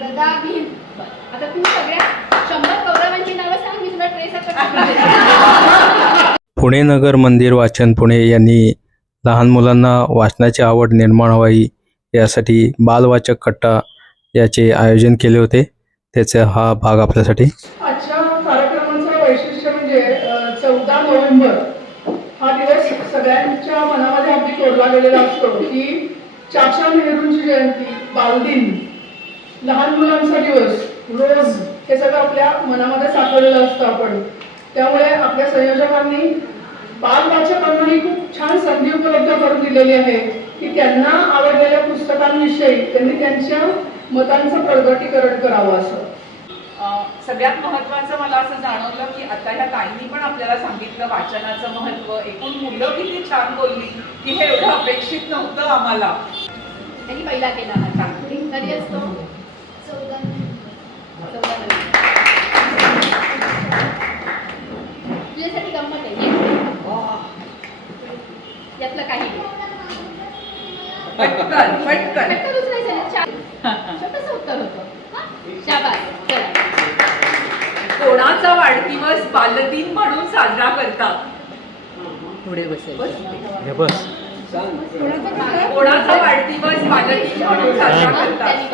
गदा भीम आता तू सगळ्या शंभर कौरवांची नावं सांग मी तुला ट्रेस पुणे नगर मंदिर वाचन पुणे यांनी लहान मुलांना वाचनाची आवड निर्माण व्हावी यासाठी बालवाचक कट्टा याचे आयोजन केले होते. त्याचा हा भाग आपल्यासाठी. आजच्या कार्यक्रमाचं वैशिष्ट्य म्हणजे चौदा नोव्हेंबर हा दिवस सगळ्यांच्या मनामध्ये अगदी कोरला गेलेला असतो की चाचा नेहरूंची जयंती बालदिन. लहान मुलांचा दिवस रोज हे सगळं आपल्या मनामध्ये साठवलेलं असतं आपण. त्यामुळे आपल्या संयोजकांनी बालवाचकांना ही खूप छान संधी उपलब्ध करून दिलेली आहे की त्यांना आवडलेल्या पुस्तकांविषयी त्यांनी त्यांच्या मतांचं प्रगटीकरण करावं असं. सगळ्यात महत्त्वाचं मला असं जाणवलं की आता ह्या ताईंनी पण आपल्याला सांगितलं वाचनाचं महत्त्व. एकूण मुलं किती छान बोलली की हे एवढं अपेक्षित नव्हतं आम्हाला. त्यांनी पहिला केला तुझ्यासाठी गंमत आहे. यातलं काही नाही. पटकन पटकन. पटकन उचलायचं ना, चार. छोटंसं उत्तर होतं. हा? शाबास. चला. कोणाचा वाढदिवस बालदिन म्हणून साजरा करतात? पुढे बसेल बस. कोणाचा वाढदिवस बालदिन म्हणून साजरा करतात?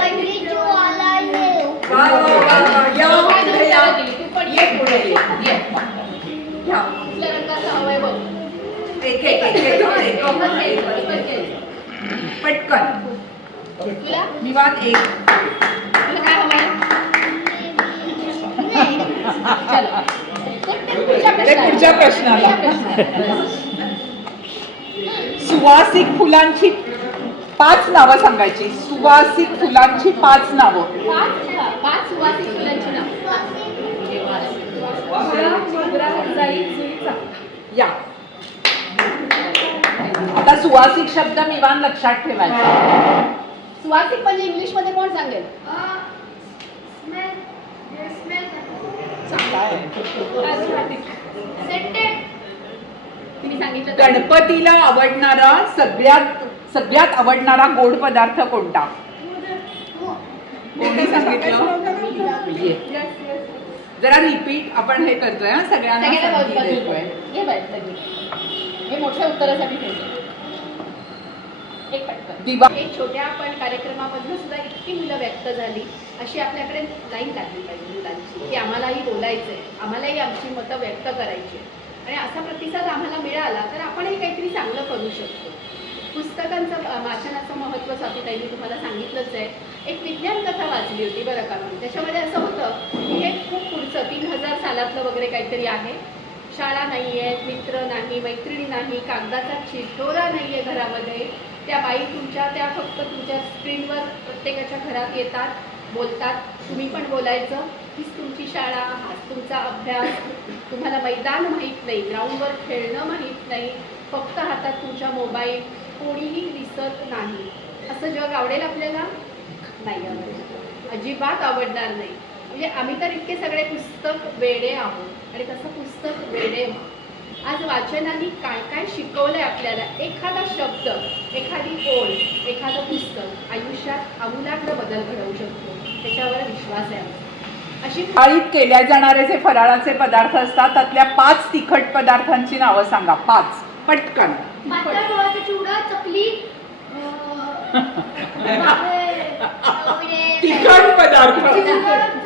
पटकन. निवान एक. पुढच्या प्रश्नाला. सुवासिक फुलांची पाच नावं सांगायची. सुवासिक फुलांची पाच नावं. पाच पाच सुवासिक फुलांची नावं. मोगरा, जाई, जुई, चाफा. या. सुवासिक शब्द मिवान लक्षात ठेवायचा. सुवासिक म्हणजे इंग्लिशमध्ये कोण सांगेल. गणपतीला आवडणारा सगळ्यात सगळ्यात आवडणारा गोड पदार्थ कोणता? कोणी सांगितलं. ये. जरा रिपीट आपण हे करतोय हा सगळ्यांना संधी देतोय. हे मोठ्या उत्तरासाठी एक दिवा एक छोट्या पण कार्यक्रमामधनं सुद्धा इतकी मुलं व्यक्त झाली अशी आपल्याकडे लाईन लागली पाहिजे मुलांची की आम्हालाही बोलायचंय आम्हालाही आमची मतं व्यक्त करायची आणि असा प्रतिसाद आम्हाला मिळाला तर आपणही काहीतरी चांगलं करू शकतो. पुस्तकांचं वाचनाचं महत्त्व स्वातीताईंनी तुम्हाला सांगितलंच आहे. एक विज्ञान कथा वाचली होती बरं का मी त्याच्यामध्ये असं होतं की हे खूप पुढचं तीन हजार सालातलं वगैरे काहीतरी आहे. शाळा नाही आहेत मित्र नाही मैत्रिणी नाही कागदाचा चिठोरा नाही आहे घरामध्ये. त्या बाई तुमच्या त्या फक्त तुमच्या स्क्रीनवर प्रत्येकाच्या घरात येतात बोलतात. तुम्ही पण बोलायचं. हीच तुमची शाळा हाच तुमचा अभ्यास. तुम्हाला मैदान माहीत नाही ग्राउंडवर खेळणं माहीत नाही. फक्त हातात तुमच्या मोबाईल कोणीही दिसत नाही. असं जग आवडेल आपल्याला? नाही आवडणार अजिबात आवडणार नाही. म्हणजे आम्ही तर इतके सगळे पुस्तक वेडे आहोत. आणि तसं पुस्तक वेडे व्हा. आज वाचनाने काय काय शिकवलंय आपल्याला? एखादा शब्द एखादी ओळ एखादं पुस्तक आयुष्यात आमूलाग्र बदल घडवू शकतो. त्याच्यावर विश्वास आहे. अशी दिवाळीत केल्या जाणारे जे फराळाचे पदार्थ असतात त्यातल्या पाच तिखट पदार्थांची नावं सांगा. पाच. पटकन. चिवडा चकली. तिखट पदार्थ.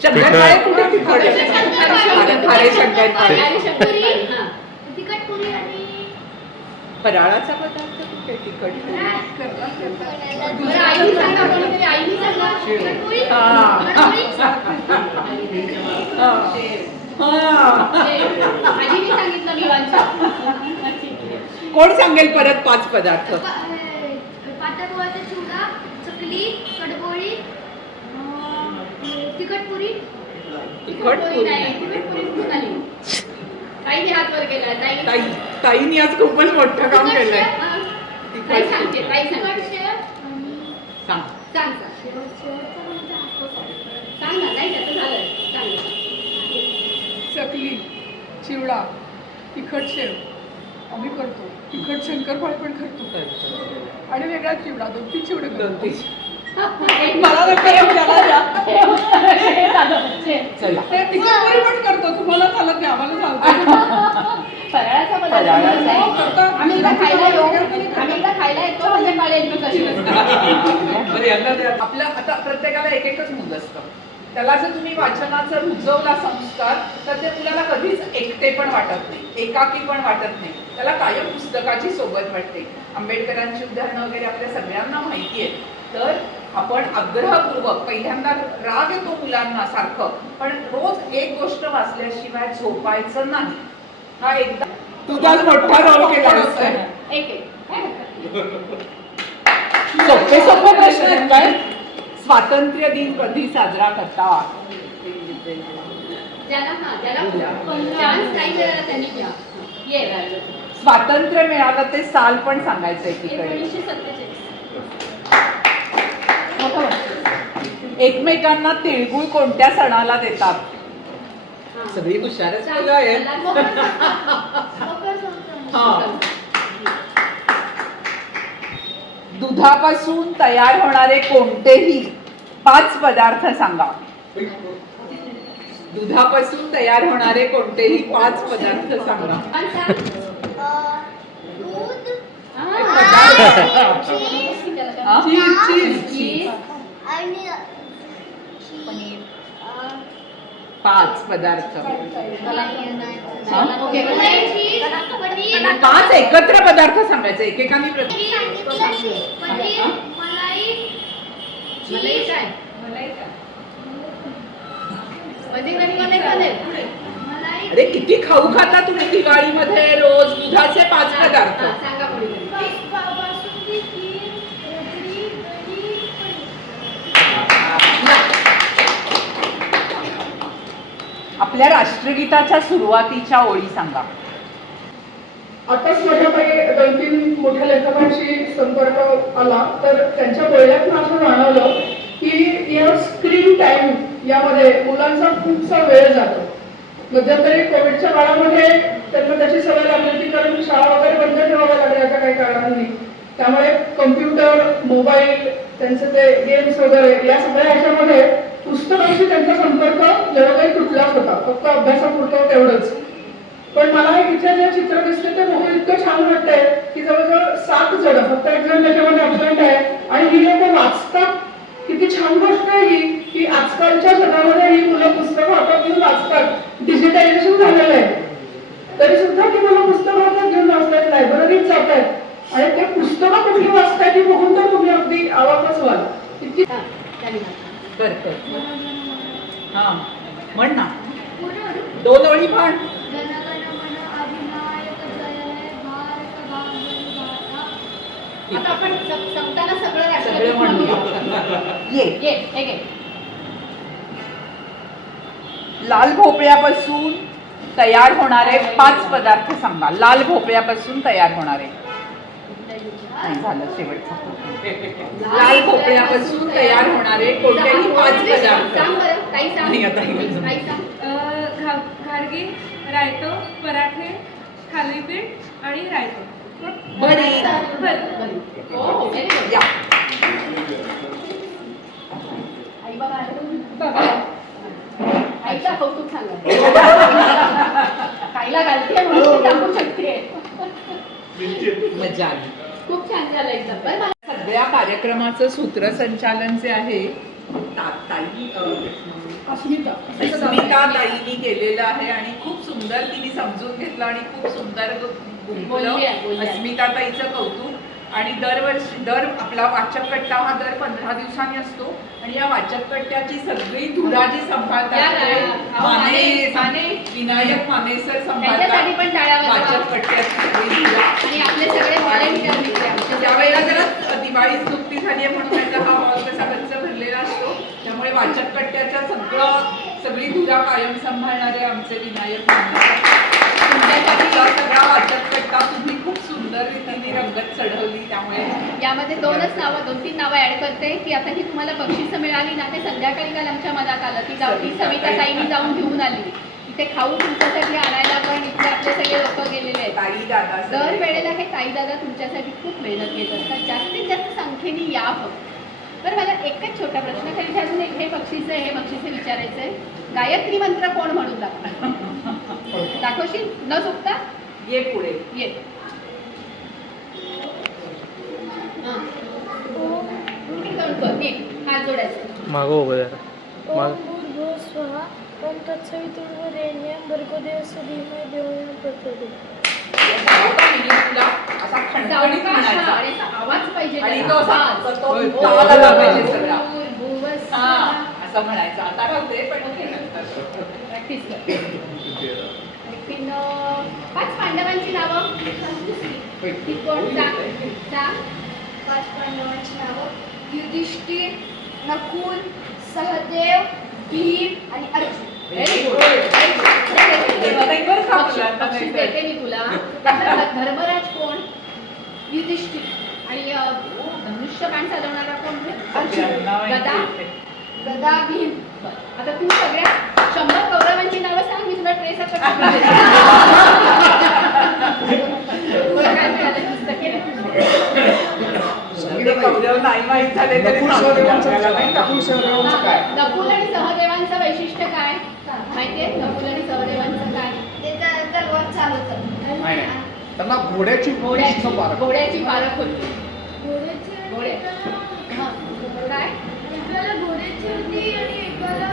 कुठे तिखट. खारे हां. फराळाचा पदार्थ कुठे तिखट हा. हा. हा. कोण सांगेल परत पाच पदार्थ पातळ चिवडा चकली तिखट पुरी? तिखट पुरी नाही तिखट पुरी कुठून आली. ताईने हात वर केला ताई. ताई ताईनी आज खूपच मोठं काम केलंय. ताई सांगते ताई सांगते. सांग. सांग सांग. शेव- शेवटचा कोणता आठवत सांग ना नाही त्याचं झालं. सांग. ना. चकली चिवडा तिखट शेव आम्ही करतो. तिखट शंकरपाळे पण करतो. आणि वेगळा चिवडा दोन तीन चिवडे दोन करतो मला चला करतो तुम्हाला चालत नाही आम्हाला फराळाचा पदार्थ फराळाचा. नाही. आम्ही एकदा खायला येऊ आम्ही एकदा खायला येतो म्हणजे कळेल कशी असते. आता प्रत्येकाला एक एकच मूल असतं त्याला जर तुम्ही वाचनाचा रुजवला संस्कार तर ते मुलाला कधीच एकटे पण वाटत नाही एकाकी पण वाटत नाही त्याला कायम पुस्तकाची सोबत वाटते आंबेडकरांची उदाहरणं वगैरे आपल्या सगळ्यांना माहिती आहे तर आपण आग्रहपूर्वक पहिल्यांदा राग येतो मुलांना सारखं पण रोज एक गोष्ट वाचल्याशिवाय झोपायचं नाही. हा एकदा तुझा मोठा रोल केला एक एक. सोपे सोपे प्रश्न आहेत काय? स्वातंत्र्य दिन कधी साजरा करता हा. स्वातंत्र्य मिळालं ते साल पण सांगायचं एकीकडे एकोणीसशे सत्तेचाळीस मोठं वाटतं. एकमेकांना तिळगुळ कोणत्या सणाला देतात? सगळी हुशारच मुलं आहेत. दुधापासून तयार होणारे कोणतेही पाच पदार्थ सांगा. दुधापासून तयार होणारे कोणतेही पाच पदार्थ सांगा? चीज चीज. चीज. आणि पनीर. पाच पदार्थ? ओके. चीज पनीर. पाच एकत्र पदार्थ सांगायचे एकेकाने अरे किती खाऊ खाता तुम्ही दिवाळीमध्ये रोज दुधाचे पाच पदार्थ हा, सांगा पुढे बासुंदी खीर रबडी दही आपल्या राष्ट्रगीताच्या सुरुवातीच्या ओळी सांगा. आताच माझ्याकडे दोन तीन मोठ्या लेखकांशी संपर्क आला तर त्यांच्या बोलण्यातून असं जाणवलं की या स्क्रीन टाइम यामध्ये मुलांचा खूपसा वेळ जातो. मध्यंतरी कोविडच्या काळामध्ये त्यांना त्याची सवय लागली होती कारण शाळा वगैरे बंद ठेवाव्या लागल्या काही कारणांनी. त्यामुळे कम्प्युटर मोबाईल त्यांचे ते गेम्स वगैरे या सगळ्या ह्याच्यामध्ये पुस्तकांशी त्यांचा संपर्क जरा काही तुटलाच होता. फक्त अभ्यासापुरतं तेवढंच. पण मला इथे जे चित्र दिसते ते मोहन इतकं छान वाटतंय की जवळजवळ सात जण फक्त एक जण त्याच्यामध्ये अब्सेंट आहे आणि ही लोक वाचतात. किती छान गोष्ट आहे ही की आजकालच्या जगामध्ये ही मुलं पुस्तकं हातात घेऊन वाचतात. डिजिटायझेशन झालेलं आहे. तरी सुद्धा ती मुलं पुस्तकं हातात घेऊन वाचतात लायब्ररीत जात आहेत आणि ते पुस्तकं कुठली वाचताय ती बघून तर तुम्ही अगदी आवाकच व्हाल. किती कर कर. हा. म्हण ना. दोन ओळी म्हण. हे विधाता आता आपण सं- संपताना सगळं सगळं राष्ट्रगीत म्हणूया. म्हणूया. ये. ये एक एक लाल भोपळ्यापासून तयार होणारे पाच पदार्थ सांगा. लाल भोपळ्यापासून तयार होणारे. नाही झालं शेवटचा. लाल भोपळ्यापासून तयार होणारे कोणतेही पाच पदार्थ. नाही, आता घारगी रायतो पराठे थालीपीठ आणि रायतो. बरी. बरं. हो, हो. या. कौतुक सांगा. घालते म्हणून ती सांगू शकते. मजा आली. खूप छान झालं एकदम. बरं मला सगळ्या कार्यक्रमाचं सूत्रसंचालन जे आहे ताई अस्मिता अस्मिता ताईनी केलेलं आहे आणि खूप सुंदर तिने समजून घेतलं आणि खूप सुंदर आहे. अस्मिता ताईचं कौतुक आणि दरवर्षी दर आपला वाचक कट्टा हा दर पंधरा दिवसांनी असतो. आणि या वाचक कट्ट्याची सगळी धुरा जी सांभाळतात या ते ना. माने माने. विनायक सर पण. वाचक कट्ट्याची सगळी धुरा आणि आपले सगळे व्हॉलेंटियर मित्र आमचे त्यावेळेला जरा दिवाळीच नुकती झाली आहे म्हणून आता हा हॉल कसा गच्च भरलेला असतो त्यामुळे वाचक कट्ट्याच्या सगळं सगळी धुरा कायम सांभाळणारे आमचे विनायक माने. तुमच्यासाठी हा सगळा वाचक कट्टा तुम्ही चढवली त्यामुळे. यामध्ये दोनच नावं दोन तीन नावं ऍड करते की आता ही तुम्हाला बक्षिसं मिळाली ना ते संध्याकाळी काल आमच्या मनात आलं. जाऊ ती सविता ताईनी जाऊन घेऊन आली. इथे खाऊ तुमच्यासाठी आणायला पण इथे आपले सगळे लोक गेलेले आहेत. ताई दादा दर. वेळेला हे ताई दादा तुमच्यासाठी खूप मेहनत घेत असतात. जास्तीत जास्त संख्येने या फक्त. बरं मला एकच छोटा प्रश्न की अजून एक हे बक्षीस आहे हे बक्षीस विचारायचं आहे गायत्री मंत्र कोण म्हणून दाखव? दाखवशील? न चुकता? ये पुढे. ये हां. इकडे तोंड कर, नीट हात जोडायचे मागो उभं जरा ओम माग भूर्भुवः स्वः ओम तत्सवितुर्वरेण्यं भर्गोदेवस्य धीमहि धियो यो न प्रचोदयात्. मिनी तुला असा म्हणायचा हा, आवाज पाहिजे असा. हा आता पण. प्रॅक्टिस पाच पांडवांची नावं. ती कोण? सांग सांग पाच पांडवांची नावं युधिष्ठिर नकुल सहदेव भीम आणि अर्जुन देते मी तुला धर्मराज कोण युधिष्ठिर आणि अं, धनुष्य बाण चालवणारा कोण अर्जुन. गदा गदा भीम. आता तू सगळ्या शंभर कौरवांची नावं सांग मी तुला ट्रेस तुला काय मिळालं पुस्तके ते कौरव नाही माहीत झाले तरी नकुल सांगू सहदेवांचं आपल्याला, नाही का? नकुल सहदेवांचं काय नकुल आणि सहदेवांचं वैशिष्ट्य काय माहितीये नकुल आणि सहदेवांचं काय ते तर तलवार चालवतात नाही नाही त्यांना घोड्याची घोड्याची पारख. घोड्याची पारख होती घोड्याची घोडे. हा. काय घोड्याची होती आणि एकाला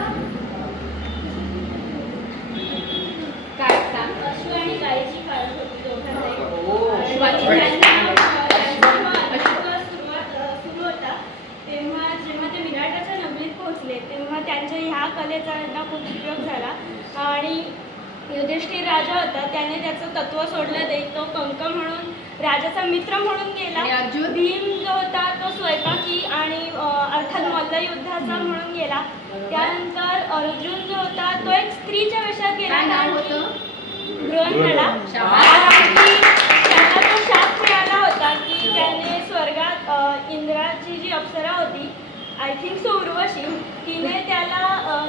काय सांग पशु आणि गायीची काळजी होती दोघांनाही. हो. आणि शिवाजी त्यांना, महाराज. त्यांचा जेव्हा सुरुवात अ, सुरू होता तेव्हा जेव्हा ते विराटाच्या नगरीत पोहोचले तेव्हा त्यांच्या ह्या कलेचा त्यांना खूप उपयोग झाला आणि युधिष्ठिर राजा होता त्याने त्याचं तत्व सोडलं नाही तो कंक म्हणून राजाचा मित्र म्हणून गेला. अर्जुन? भीम जो होता तो स्वयंपाकी आणि अर्थात मल्लयुद्धाचा म्हणून गेला. त्यानंतर अर्जुन जो होता तो एक स्त्रीच्या वेशात गेला. कारण की त्याला तो शाप मिळाला होता की त्याने स्वर्गात इंद्राची जी अप्सरा होती आय थिंक सो उर्वशी तिने त्याला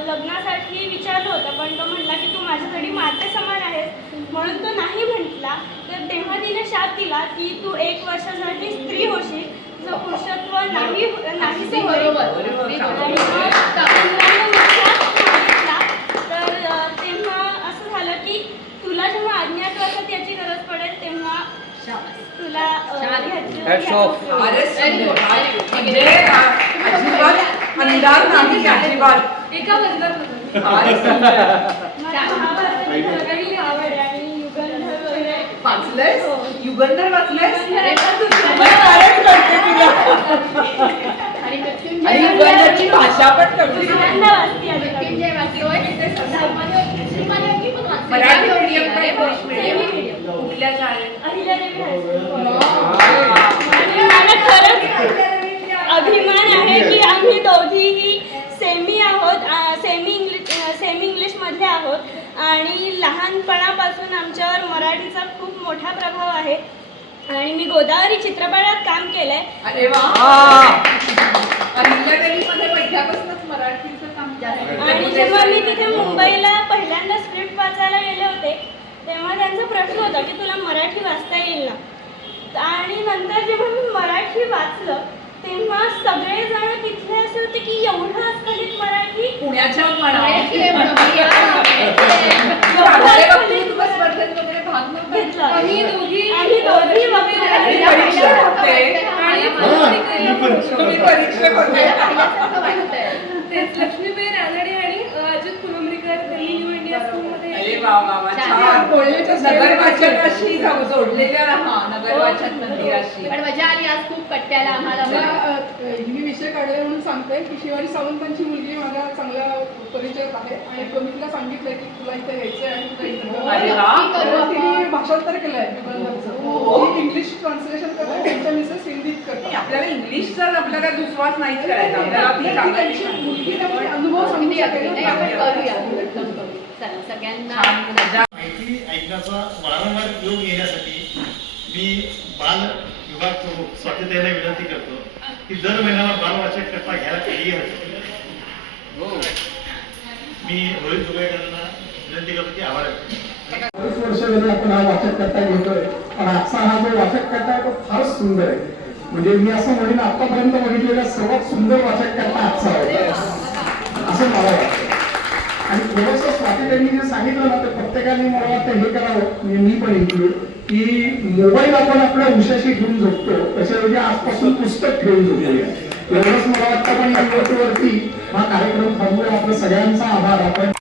लग्नासाठी विचारलं होतं पण तो म्हटला की तू माझ्यासाठी माते समान आहेस म्हणून तो नाही म्हटला तर तेव्हा तिने शाप दिला की तू एक वर्षासाठी स्त्री होशील तुझं पुरुषत्व नाही नाहीसे मागितला तर तेव्हा असं झालं की तुला जेव्हा अज्ञातवासात याची गरज पडेल तेव्हा शाबास. तुला म्हणजे अजिबात अंधार नाही अजिबात एका. मला सगळी आवड आहे आणि युगंधर वगैरे वाचलंयस युगंधर वाचलंयस कळते तुला. आणि आणि मृत्युंजय युगंधरची भाषा पण कवली सुगंध वाचते अजिबात. मृत्युंजय वाचतोय सामान्य- सामान्य पण वाचतोय. मराठी medium का अरे वा, इंग्लिश medium? Semi medium. कुठल्या शाळेत अहिल्यादेवी हायस्कूल. वा. आणि मला खरंच अभिमान आहे की आम्ही दोघीही सेमी आहोत सेमी इंग्लिश सेमी इंग्लिशमधले आहोत आणि लहानपणापासून आमच्यावर मराठीचा खूप मोठा प्रभाव आहे आणि मी गोदावरी चित्रपटात काम केलं आहे अरे वा. अहिल्यादेवीमध्ये पहिल्यापासूनच मराठीचं काम झालं. आणि जेव्हा मी तिथे मुंबईला पहिल्यांदा स्क्रिप्ट वाचायला गेले होते तेव्हा त्यांचा प्रश्न होता की तुला मराठी वाचता येईल ना? आणि नंतर जेव्हा मी मराठी वाचलं तेव्हा सगळेजण तिथले असे होते की एवढं अस्खलित मराठी? पुण्याच्या म्हणा वगैरे भाग नव्हता आम्ही दोघी आम्ही दोघी परीक्षा होते. आणि तुम्ही होते. तेच लक्ष्मीबाई रानडे वा वा वा छान. छान बोलण्याच्या नगर वाचनाशी जाऊ जोडलेल्या राहा नगर वाचन मंदिराशी. पण मजा आली आज खूप कट्ट्याला आम्हाला. मला अ, मी विषय काढले म्हणून सांगते की शिवाजी सावंतांची मुलगी माझ्या चांगल्या परिचयात आहे आणि तो मी तिला सांगितलंय की तुला इथे यायचंय आणि तुला. वा. तर तिने भाषांतर केलंय निबंधाचं. इंग्लिश ट्रान्सलेशन करते त्यांच्या मिसेस हिंदीत करतात. आपल्याला इंग्लिश तर आपल्याला ती त्यांची सांगायची. मुलगी अनुभव सांगू अगदी अगदी शकेल नाही आपण करूया. एकदम करूया. चला सगळ्यांना माहिती ऐकण्याचा वारंवार योग येण्यासाठी मी बाल विभाग प्रमुख स्वातीताईला विनंती करतो की दर महिन्याला बालवाचक कथा घ्यायला काही हरकत नाही. मी रोहित जुगळेकरांना विनंती करतो की आभार वर्ष झालं आपण हा वाचक करता घेतोय पण आजचा हा जो वाचक करता आहे तो फारच सुंदर आहे. म्हणजे मी असं म्हणेन आतापर्यंत बघितलेला सर्वात सुंदर वाचक करता आजचा होता असं मला वाटतं. आणि थोडंसं स्वाती त्यांनी जे सांगितलं ना तर प्रत्येकाने मला वाटतं हे करावं हो. म्हणजे मी पण इन्क्लूड की मोबाईल आपण आपल्या उशाशी घेऊन झोपतो त्याच्याऐवजी आजपासून पुस्तक घेऊन झोपूया. एवढंच मला वाटतं. पण या गोष्टीवरती हा कार्यक्रम थांबूया आपल्या सगळ्यांचा आभार. आपण